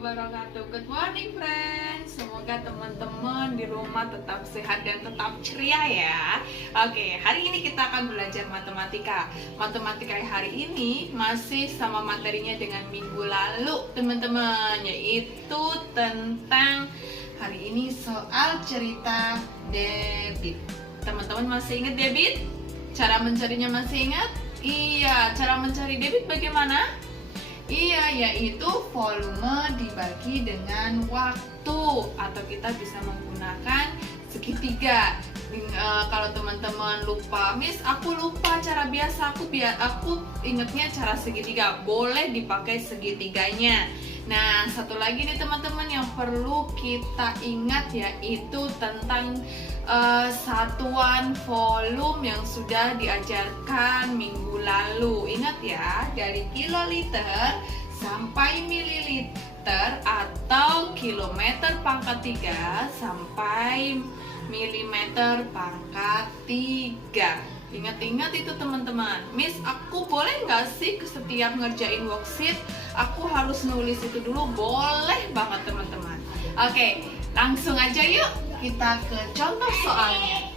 wabarakatuh. Good morning friends. Semoga teman-teman di rumah tetap sehat dan tetap ceria ya. Oke, hari ini kita akan belajar matematika. Matematika hari ini masih sama materinya dengan minggu lalu teman-teman, yaitu tentang hari ini soal cerita debit. Teman-teman masih ingat debit? Cara mencarinya masih ingat? Iya, cara mencari debit bagaimana? Iya, yaitu volume dibagi dengan waktu, atau kita bisa menggunakan segitiga. Kalau teman-teman lupa, Miss, aku lupa cara biasa, aku ingatnya cara segitiga. Boleh dipakai segitiganya. Nah, satu lagi nih teman-teman yang perlu kita ingat, yaitu tentang satuan volume yang sudah diajarkan minggu lalu. Ingat ya, dari kiloliter sampai mililiter, atau kilometer pangkat 3 sampai milimeter pangkat 3. Ingat-ingat itu teman-teman. Miss, aku boleh nggak sih setiap ngerjain worksheet aku harus nulis itu dulu? Boleh banget teman-teman. Oke, langsung aja yuk kita ke contoh soalnya.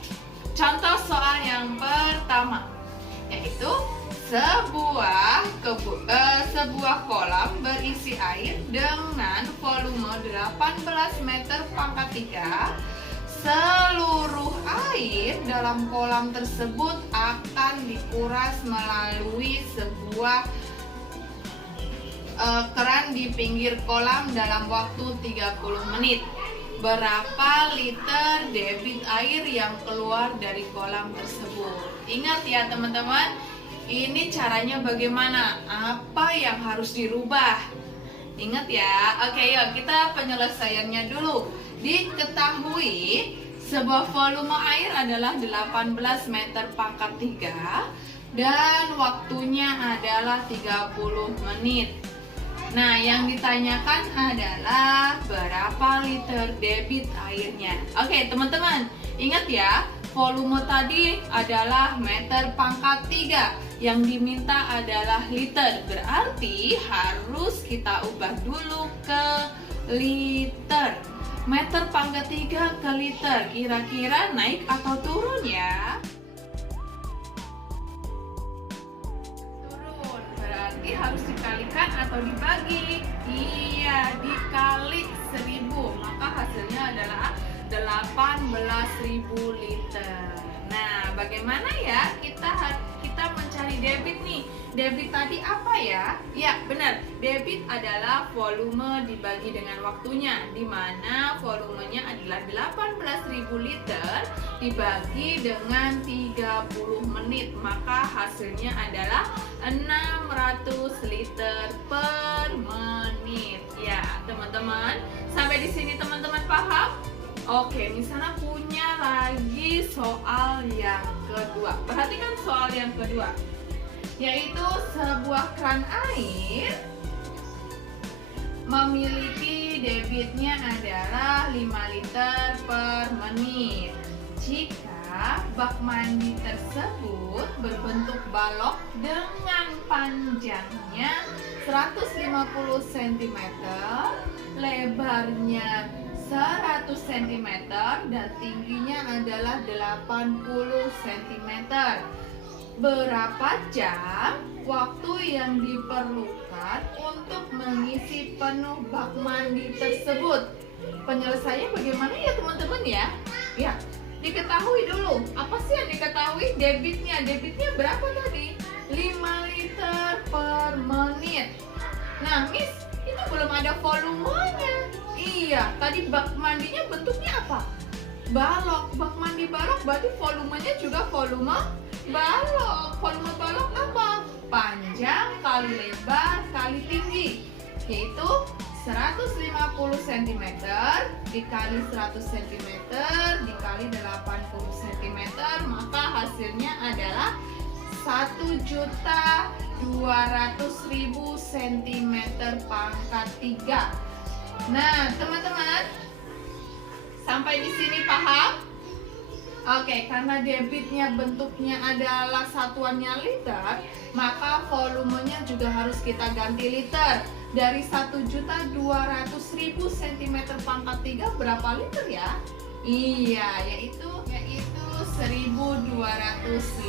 Contoh soal yang pertama, yaitu sebuah kolam berisi air dengan volume 18 meter pangkat 3. Seluruh air dalam kolam tersebut akan dikuras melalui sebuah keran di pinggir kolam dalam waktu 30 menit. Berapa liter debit air yang keluar dari kolam tersebut? Ingat ya teman-teman, ini caranya bagaimana? Apa yang harus dirubah? Ingat ya. Oke, yuk kita penyelesaiannya dulu. Diketahui sebuah volume air adalah 18 meter pangkat 3 dan waktunya adalah 30 menit. Nah, yang ditanyakan adalah berapa liter debit airnya. Oke, teman-teman, ingat ya, volume tadi adalah meter pangkat 3. Yang diminta adalah liter. Berarti harus kita ubah dulu ke liter. Meter pangkat 3 ke liter, kira-kira naik atau turun ya? Turun, berarti harus dikalikan atau dibagi? Iya, dikali 1000, maka hasilnya adalah 18.000 liter. Nah, bagaimana ya kita mencari debit nih? Debit tadi apa ya? Ya, benar. Debit adalah volume dibagi dengan waktunya, di mana volumenya adalah 18.000 liter dibagi dengan 30 menit, maka hasilnya adalah 600 liter per menit. Ya, teman-teman, sampai di sini teman-teman paham? Oke, misalnya punya lagi soal yang kedua. Perhatikan soal yang kedua, yaitu sebuah keran air memiliki debitnya adalah 5 liter per menit. Jika bak mandi tersebut berbentuk balok dengan panjangnya 150 cm, lebarnya 100 cm dan tingginya adalah 80 cm. Berapa jam waktu yang diperlukan untuk mengisi penuh bak mandi tersebut? Penyelesaiannya bagaimana ya teman-teman ya? Ya, diketahui dulu. Apa sih yang diketahui? Debitnya. Debitnya berapa tadi? 5 liter per menit. Nah, Miss, itu belum ada volumenya. Iya, tadi bak mandinya bentuknya apa? Balok. Bak mandi balok berarti volumenya juga volume balok. Volume balok apa? Panjang kali lebar kali tinggi, yaitu 150 cm dikali 100 cm dikali 80 cm, maka hasilnya adalah 1.200.000 cm pangkat 3. Nah, teman-teman, sampai di sini paham? Oke, karena debitnya bentuknya adalah satuannya liter, maka volumenya juga harus kita ganti liter. Dari 1.200.000 cm pangkat 3 berapa liter ya? Iya, yaitu 1.200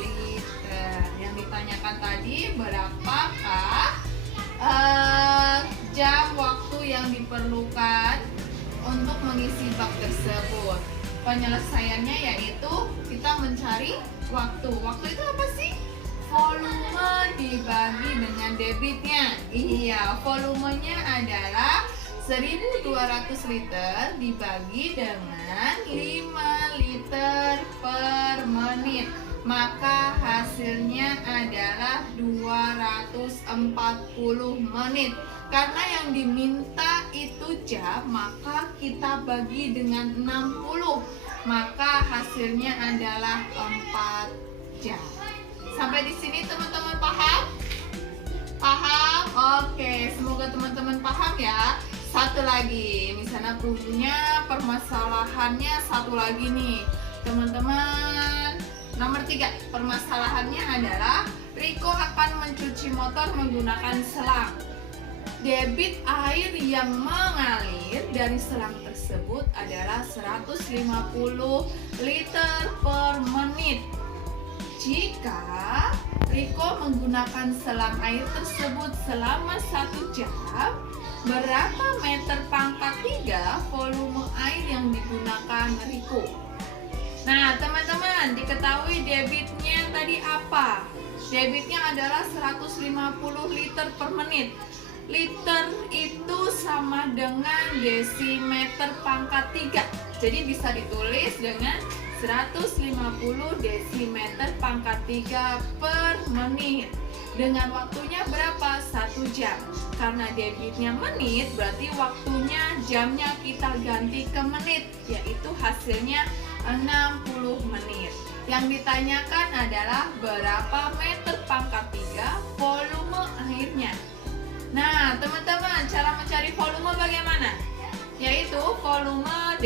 liter. Yang ditanyakan tadi berapakah jam waktu yang diperlukan untuk mengisi bak tersebut? Penyelesaiannya yaitu kita mencari waktu. Waktu itu apa sih? Volume dibagi dengan debitnya. Iya, volumenya adalah 1.200 liter dibagi dengan 5 liter per menit. Maka hasilnya adalah 240 menit. Karena yang diminta itu jam, maka kita bagi dengan 60. Maka hasilnya adalah 4 jam. Sampai di sini teman-teman paham? Paham? Oke, semoga teman-teman paham ya. Satu lagi, misalnya punya permasalahannya satu lagi nih teman-teman. Nomor 3, permasalahannya adalah Riko akan mencuci motor menggunakan selang. Debit air yang mengalir dari selang tersebut adalah 150 liter per menit. Jika Riko menggunakan selang air tersebut selama 1 jam, berapa meter pangkat 3 volume air yang digunakan Riko? Nah teman-teman, diketahui debitnya tadi apa? Debitnya adalah 150 liter per menit. Liter itu sama dengan desimeter pangkat 3. Jadi bisa ditulis dengan 150 desimeter pangkat 3 per menit. Dengan waktunya berapa? 1 jam. Karena debitnya menit, berarti waktunya jamnya kita ganti ke menit, yaitu hasilnya 60 menit. Yang ditanyakan adalah berapa meter pangkat 3 volume airnya. Nah teman-teman, cara mencari volume bagaimana? Yaitu volume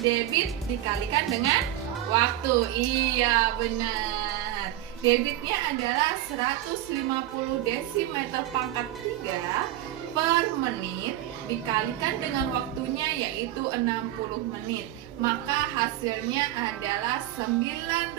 debit dikalikan dengan waktu. Iya benar. Debitnya adalah 150 desimeter pangkat 3 per menit dikalikan dengan waktunya yaitu 60 menit. Maka hasilnya adalah 9.000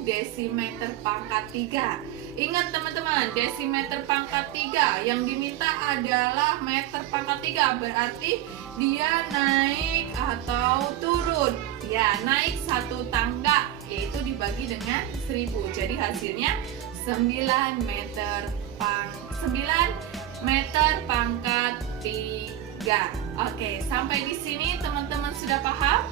desimeter pangkat 3. Ingat teman-teman, desimeter pangkat 3 yang diminta adalah meter pangkat 3. Berarti dia naik atau turun. Ya, naik 1 tangga, yaitu dibagi dengan 1000. Jadi hasilnya 9 meter pangkat 3. Oke, sampai di sini teman-teman sudah paham?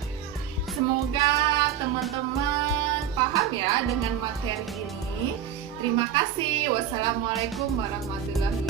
Semoga teman-teman paham ya dengan materi ini. Terima kasih. Wassalamualaikum warahmatullahi wabarakatuh.